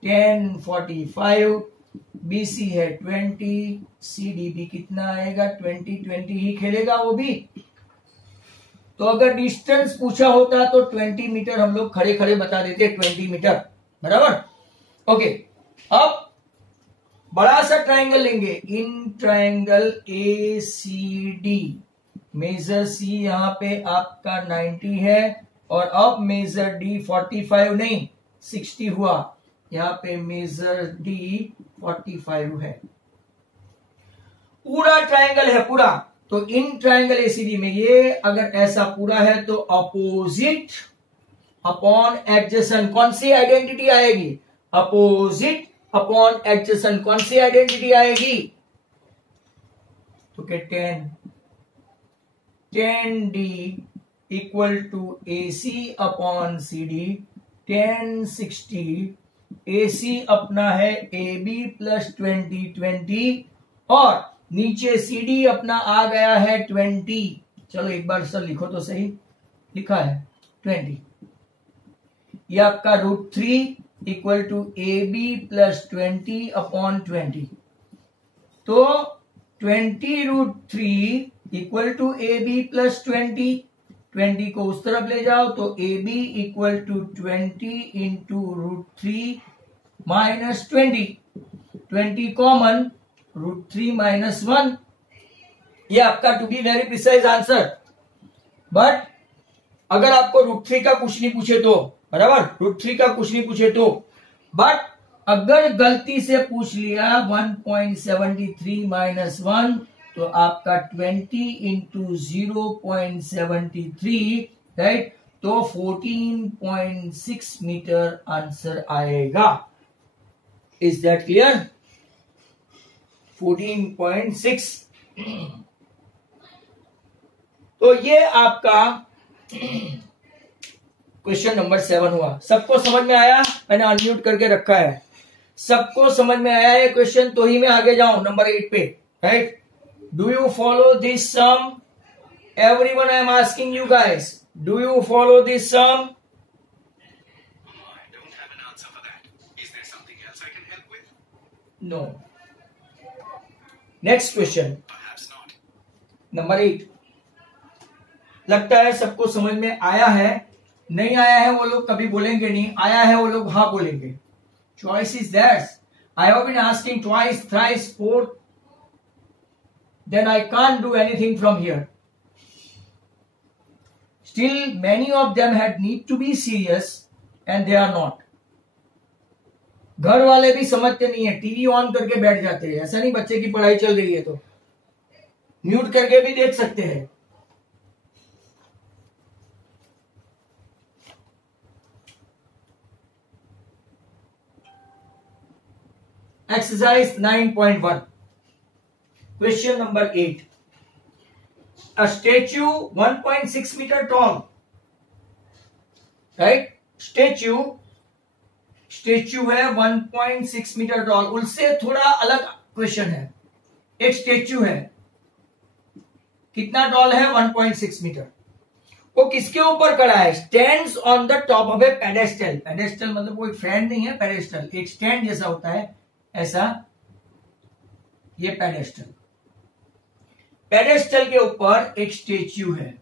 tan 45 BC है 20, सीडी भी कितना आएगा 20 ही खेलेगा वो भी। तो अगर डिस्टेंस पूछा होता तो 20 मीटर हम लोग खड़े खड़े बता देते, 20 मीटर, बराबर। ओके, अब बड़ा सा ट्राइंगल लेंगे, in triangle A C D, measure C यहां पे आपका 90 है और अब मेजर डी 45 नहीं 60 हुआ, यहां पे मेजर डी 45 है। पूरा ट्राइंगल है पूरा, तो इन ट्राइंगल एसीडी में ये अगर ऐसा पूरा है तो अपोजिट अपॉन एडजेसेंट कौन सी आइडेंटिटी आएगी, अपोजिट अपॉन एडजेसेंट कौन सी आइडेंटिटी आएगी, तो के 10 D equal to AC upon C D, 1060 AC अपना है AB प्लस 20 और नीचे CD अपना आ गया है 20। चलो एक बार सर लिखो तो सही, लिखा है 20, ये आपका √3 equal to AB plus 20 upon 20, तो 20√3 इक्वल टू AB प्लस 20 को उस तरफ ले जाओ तो AB equal to 20 into √3 minus 20 common, √3 minus 1, ये आपका to be very precise answer. But अगर आपको √3 का कुछ नहीं पूछे तो, बराबर, √3 का कुछ नहीं पूछे तो, बट अगर गलती से पूछ लिया 1.73 माइनस 1 तो आपका 20 इंटू 0.73 राइट, तो 14.6 मीटर आंसर आएगा। Is that clear? 14.6। तो ये आपका क्वेश्चन नंबर 7 हुआ। सबको समझ में आया? मैंने अनम्यूट करके रखा है। सबको समझ में आया ये क्वेश्चन, तो ही मैं आगे जाऊं नंबर 8 पे, right. Do you follow this sum? Everyone I am asking you guys, do you follow this sum? No. Next question number 8। लगता है सबको समझ में आया है। नहीं आया है वो लोग कभी बोलेंगे नहीं, आया है वो लोग हाँ बोलेंगे। Choice is theirs. I have been asking twice, thrice, fourth. Then I can't do anything from here. Still, many of them had need to be serious, and they are not. घर वाले भी समझते नहीं है, टीवी ऑन करके बैठ जाते हैं। ऐसा नहीं बच्चे की पढ़ाई चल रही है तो म्यूट करके भी देख सकते हैं। Exercise 9.1 Question number 8. a statue 1.6 meter tall, right? Statue है 1.6 मीटर टॉल। उससे थोड़ा अलग क्वेश्चन है। एक स्टेच्यू है, कितना टॉल है? 1.6 मीटर। वो किसके ऊपर खड़ा है? Stands on the top of A pedestal. Pedestal मतलब कोई फैन नहीं है, पेडेस्टल एक स्टैंड जैसा होता है, ऐसा ये पेडेस्टल। पेडेस्टल के ऊपर एक स्टेच्यू है,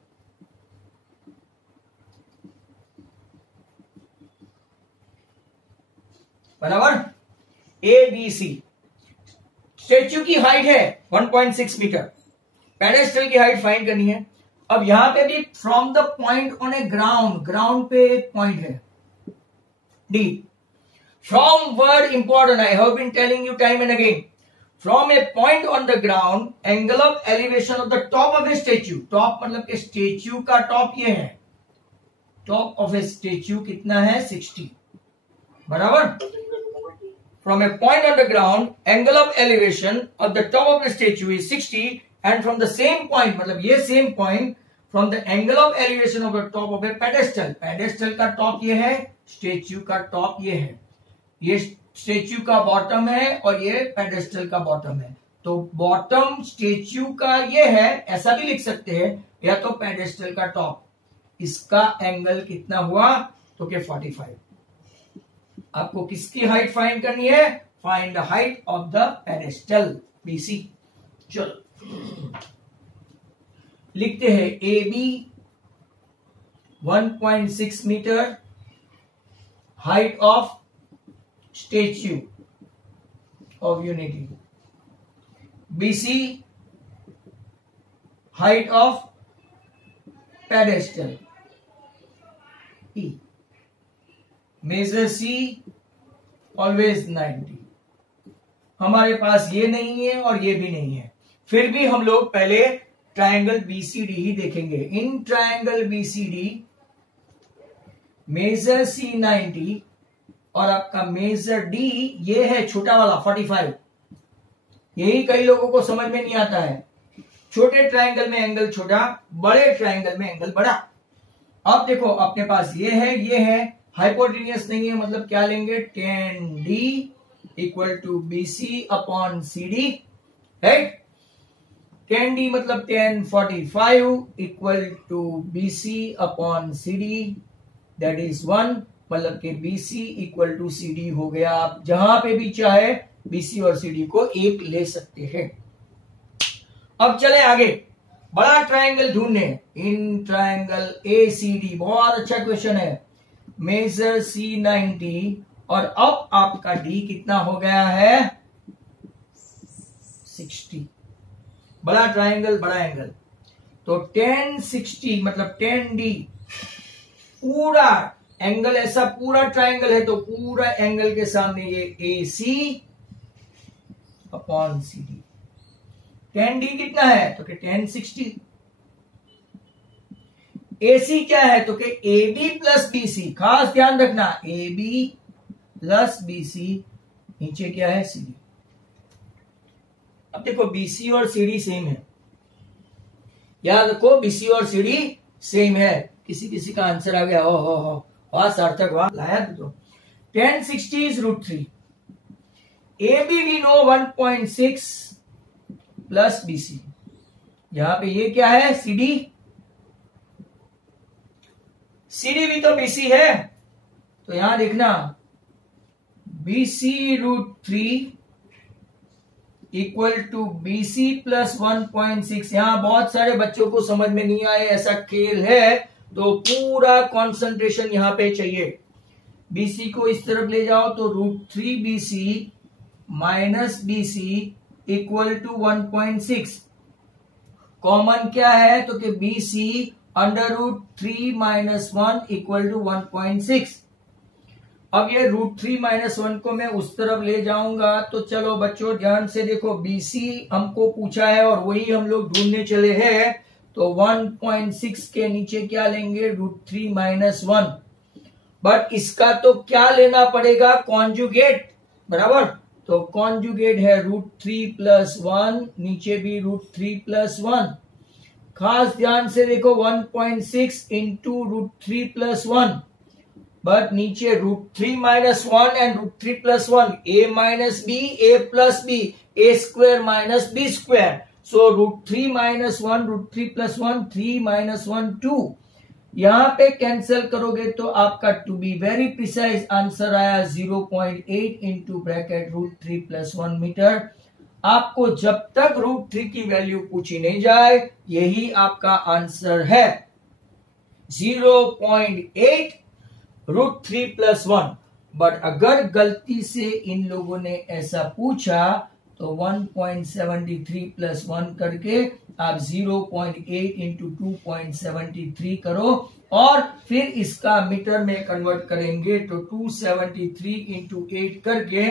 बराबर। A B C. स्टेच्यू की हाइट है 1.6 मीटर, पेडेस्टल की हाइट फाइंड करनी है। अब यहां पे भी from the point on a ground, ground पे एक पॉइंट है D. From word important, I have been telling you time and again. From a point on the ground, angle of elevation of the top of a statue. Top मतलब के statue का top ये है, top of a statue कितना है? 60, बराबर। From a point on the ground, angle of elevation of the top of the statue is 60, and from the same point, मतलब ये same point, from the angle of elevation of the top of a pedestal, pedestal का top ये है, statue का top ये है, ये statue का bottom है और ये pedestal का bottom है। तो bottom statue का ये है, ऐसा भी लिख सकते हैं, या तो pedestal का top, इसका एंगल कितना हुआ? तो के 45। आपको किसकी हाइट फाइंड करनी है? Find the height of the pedestal, BC. चलो लिखते हैं A B 1.6 metre, height of statue of unity. BC height of pedestal. E measure C always 90। हमारे पास ये नहीं है और ये भी नहीं है, फिर भी हम लोग पहले ट्रायंगल बीसीडी ही देखेंगे। इन ट्रायंगल बीसीडी मेजर सी 90 और आपका मेजर डी ये है छोटा वाला 45। यही कई लोगों को समझ में नहीं आता है, छोटे ट्रायंगल में एंगल छोटा, बड़े ट्रायंगल में एंगल बड़ा। अब देखो अपने पास ये है, हाइपोटेन्यूस नहीं है, मतलब क्या लेंगे? tan d equal to BC upon CD, right. tan d मतलब tan 45 equal to BC upon CD, that is 1, मतलब कि BC इक्वल टू CD हो गया। आप जहां पे भी चाहे BC और CD को एक ले सकते हैं। अब चले आगे, बड़ा ट्रायंगल ढूंढने। इन ट्रायंगल ACD, बहुत अच्छा क्वेश्चन है। मेजर C90 और अब आपका D कितना हो गया है? 60। बड़ा ट्रायंगल, बड़ा एंगल, तो tan 60 मतलब tan D, पूरा एंगल ऐसा पूरा ट्रायंगल है तो पूरा एंगल के सामने ये AC upon CD। tan D कितना है? तो कि tan 60। AC क्या है? तो कि AB प्लस BC, खास ध्यान रखना, AB प्लस BC, नीचे क्या है? CD। अब देखो BC और CD सेम है, याद रखो BC और CD सेम है। किसी का आंसर आ गया, हो वाह सार्थक, वाह लाया तो। tan 60 is √3। AB we know 1.6 plus BC, यहां पे ये क्या है? CD। CD भी तो BC है, तो यहां देखना BC √3 equal to BC plus 1.6। यहां बहुत सारे बच्चों को समझ में नहीं आए, ऐसा खेल है, तो पूरा कंसंट्रेशन यहां पे चाहिए। BC को इस तरफ ले जाओ तो √3 BC minus BC equal to 1.6। Common क्या है? तो कि BC under √3 minus 1 equal to 1.6। अब ये √3 माइनस 1 को मैं उस तरफ ले जाऊंगा, तो चलो बच्चों ध्यान से देखो, BC हमको पूछा है और वही हम लोग ढूंढने चले हैं, तो 1.6 के नीचे क्या लेंगे? √3 माइनस 1। बट इसका तो क्या लेना पड़ेगा? कॉन्जुगेट, बराबर। तो कॉन्जुगेट है √3 प्लस 1, नीचे भी √3 प्लस 1। खास ध्यान से देखो 1.6 इंटू √3+1, बट नीचे √3-1 and √3+1, a minus B, a plus B, a square minus B square. So √3-1, √3+1, 3-1, 2. यहां पे कैंसिल करोगे तो आपका, to be very precise, answer आया 0.8 इंटू ब्रैकेट √3+1 मीटर. आपको जब तक √3 की वैल्यू पूछी नहीं जाए, यही आपका आंसर है, 0.8 √3+1. बट अगर गलती से इन लोगों ने ऐसा पूछा तो 1.73+1 करके आप 0.8 इंटू 2.73 करो और फिर इसका मीटर में कन्वर्ट करेंगे तो 273 इंटू 8 करके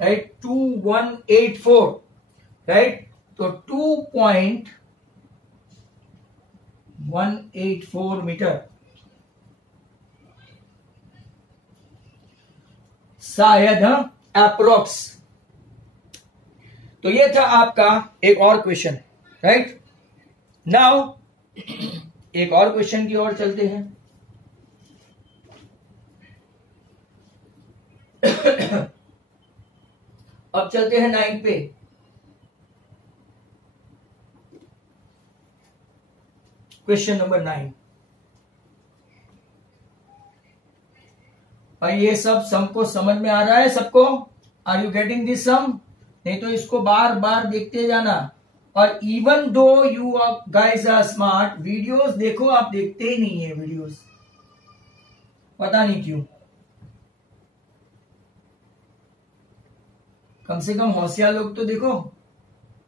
राइट 2184, राइट. तो 2.184 मीटर शायद, अप्रोक्स. तो ये था आपका एक और क्वेश्चन, राइट. नाउ एक और क्वेश्चन की ओर चलते हैं. अब चलते हैं 9 पे. Question number 9. भाई ये सब सम को समझ में आ रहा है सबको? आर यू गेटिंग दिस सम? नहीं तो इसको बार बार देखते जाना. और even though you guys are smart, videos देखो, आप देखते ही नहीं है वीडियोस, पता नहीं क्यों. कम से कम होशियार लोग तो देखो,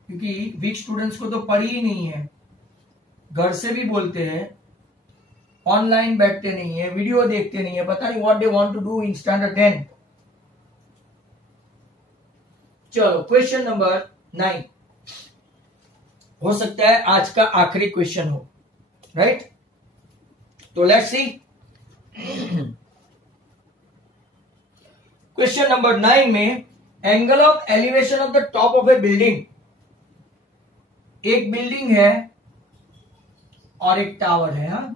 क्योंकि वीक स्टूडेंट्स को तो पढ़ी ही नहीं है, घर से भी बोलते हैं, ऑनलाइन बैठते नहीं है, वीडियो देखते नहीं है, पता नहीं what they want to do in standard 10. चलो क्वेश्चन नंबर 9 हो सकता है आज का आखिरी क्वेश्चन हो, राइट. तो लेट्स सी. क्वेश्चन नंबर 9 में angle of elevation of the top of A building. एक बिल्डिंग है और एक टावर है. हाँ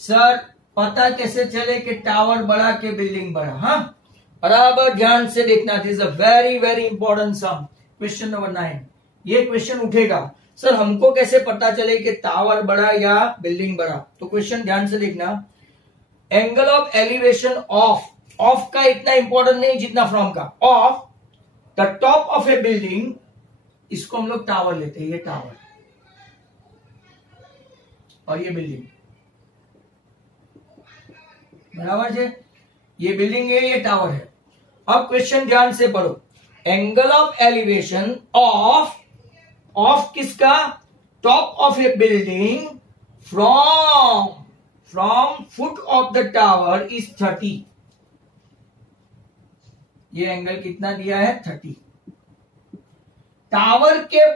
सर, पता कैसे चले कि टावर बड़ा के बिल्डिंग बड़ा? हाँ, बराबर ध्यान से देखना. This is a very very important sum. Question number 9, ये क्वेश्चन उठेगा, सर हमको कैसे पता चले कि टावर बड़ा या बिल्डिंग बड़ा? तो क्वेश्चन ध्यान से देखना. एंगल ऑफ एलिवेशन ऑफ का इतना इंपॉर्टेंट नहीं जितना फ्रॉम का. Of the top of A building, इसको हम लोग टावर लेते हैं. ये टावर और ये बिल्डिंग, बराबर है. ये बिल्डिंग है, ये टावर है. अब क्वेश्चन ध्यान से पढ़ो. एंगल ऑफ एलिवेशन ऑफ किसका? Top of A building from foot of the tower is 30. ये एंगल कितना दिया है? 30. टावर के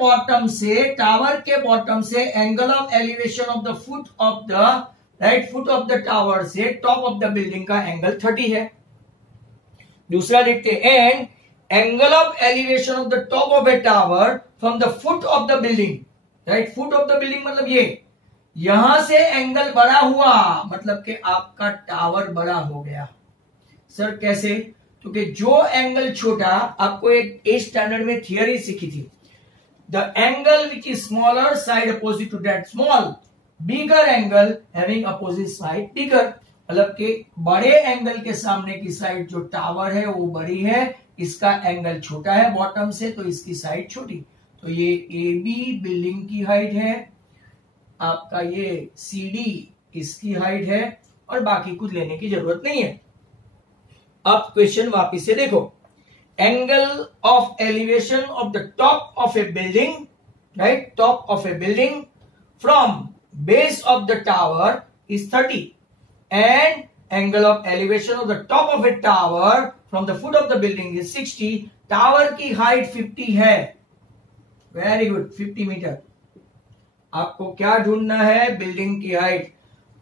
बॉटम से angle of elevation of the foot of the right foot of the tower से टॉप ऑफ द बिल्डिंग का angle 30 है. दूसरा देखते हैं. And angle of elevation of the top of A tower from the foot of the building, right. Foot of the building मतलब ये, यहां से एंगल बड़ा हुआ, मतलब कि आपका टावर बड़ा हो गया. सर कैसे? क्योंकि जो एंगल छोटा, आपको एक 8th स्टैंडर्ड में थियरी सीखी थी, the angle which is smaller side opposite to that small, bigger angle having opposite side bigger. मतलब कि बड़े एंगल के सामने की साइड जो टावर है वो बड़ी है, इसका एंगल छोटा है बॉटम से, तो इसकी साइड छोटी. तो ये AB बिल्डिंग की हाइट है, आपका ये CD इसकी हाइट है, और बाकी कुछ लेने की जरूरत नहीं है. अब क्वेश्चन वापिस से देखो. Angle of elevation of the top of A building, right, top of A building from base of the tower is 30 and angle of elevation of the top of a tower from the foot of the building is 60. Tower की height 50 है. Very good, 50 metre. आपको क्या ढूंढना है? Building की height.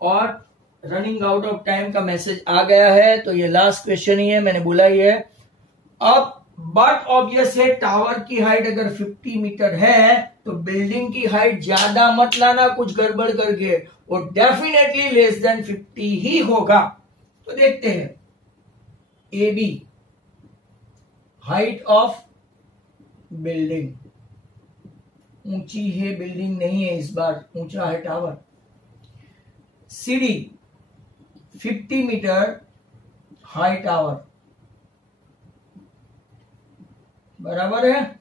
और running out of time का message आ गया है, तो ये लास्ट क्वेश्चन ही है, मैंने बोला ही है. अब बट ऑब्वियस है टावर की हाइट अगर 50 मीटर है तो बिल्डिंग की हाइट ज्यादा मत लाना कुछ गड़बड़ करके, और डेफिनेटली लेस देन 50 ही होगा। तो देखते हैं A B height of building, ऊंची है बिल्डिंग नहीं है इस बार, ऊंचा है tower. CD 50 metre high tower, बराबर है।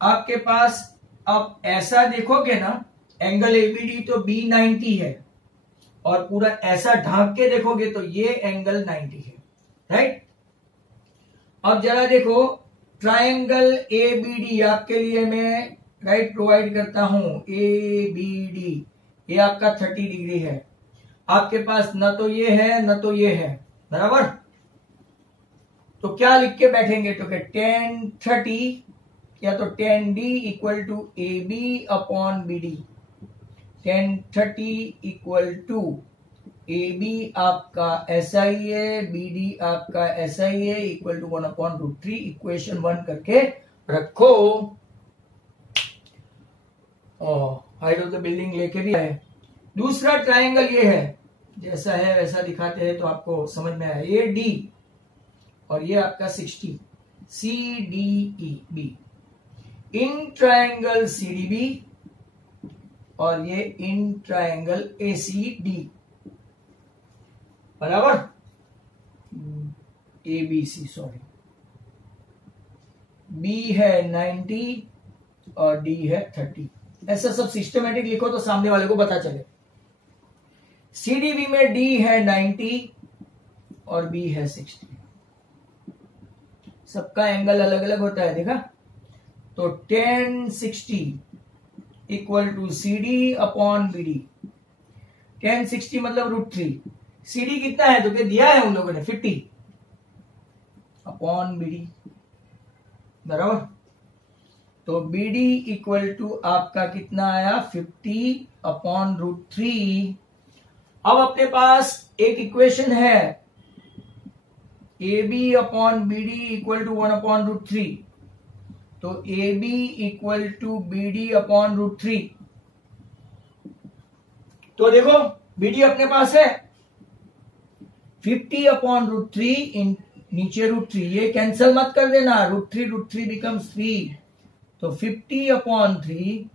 आपके पास अब ऐसा देखोगे ना, एंगल एबीडी तो B90 है, और पूरा ऐसा ढांक के देखोगे तो ये एंगल 90 है, राइट। अब जरा देखो ट्रायंगल एबीडी आपके लिए मैं राइट प्रोवाइड करता हूं। एबीडी ये आपका 30 डिग्री है, आपके पास न तो ये है न तो ये है, बराबर। तो क्या लिख के बैठेंगे, तो tan 30 या तो tan D equal to AB upon BD। tan 30 equal to AB आपका SI है, BD आपका SI है, इक्वल टू 1/√3 इक्वेशन 1 करके रखो। हाइट ऑफ द बिल्डिंग लेके भी आए। दूसरा ट्रायंगल ये है, जैसा है वैसा दिखाते हैं तो आपको समझ में आया। ये D और ये आपका 60, CDEB इन ट्रायंगल CDB, और ये इन ट्रायंगल ACD, बराबर। ABC सॉरी, B है 90 और D है 30। ऐसा सब सिस्टमेटिक लिखो तो सामने वाले को पता चले। CDB में D है 90 और B है 60। सबका एंगल अलग अलग होता है, देखा। तो tan 60 equal to CD upon BD। tan 60 मतलब √3, CD कितना है तो क्या दिया है उन लोगों ने 50 अपॉन BD, बराबर। तो BD इक्वल टू आपका कितना आया 50 अपॉन √3। अब अपने पास एक इक्वेशन है AB upon BD equal to 1/√3, तो AB equal to BD upon √3। तो देखो BD अपने पास है 50 अपॉन √3 इन नीचे √3, ये कैंसिल मत कर देना, √3 बिकम्स 3। तो 50 अपॉन 3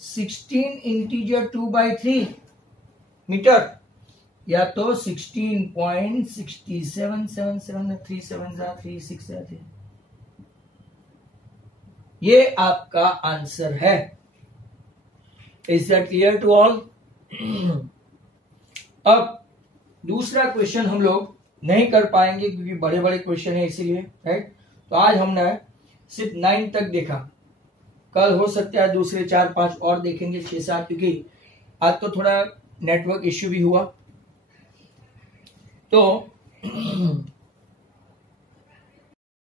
16 इंटीजर 2/3 मीटर, या तो 16.6777 3 7 3 6 3। ये आपका आंसर है। Is that clear to all? अब दूसरा क्वेश्चन हम लोग नहीं कर पाएंगे क्योंकि बड़े बड़े क्वेश्चन है इसीलिए, राइट। तो आज हमने सिर्फ 9 तक देखा, कल हो सकता है दूसरे 4-5 और देखेंगे, 6-7, क्योंकि आज तो थोड़ा नेटवर्क इश्यू भी हुआ। तो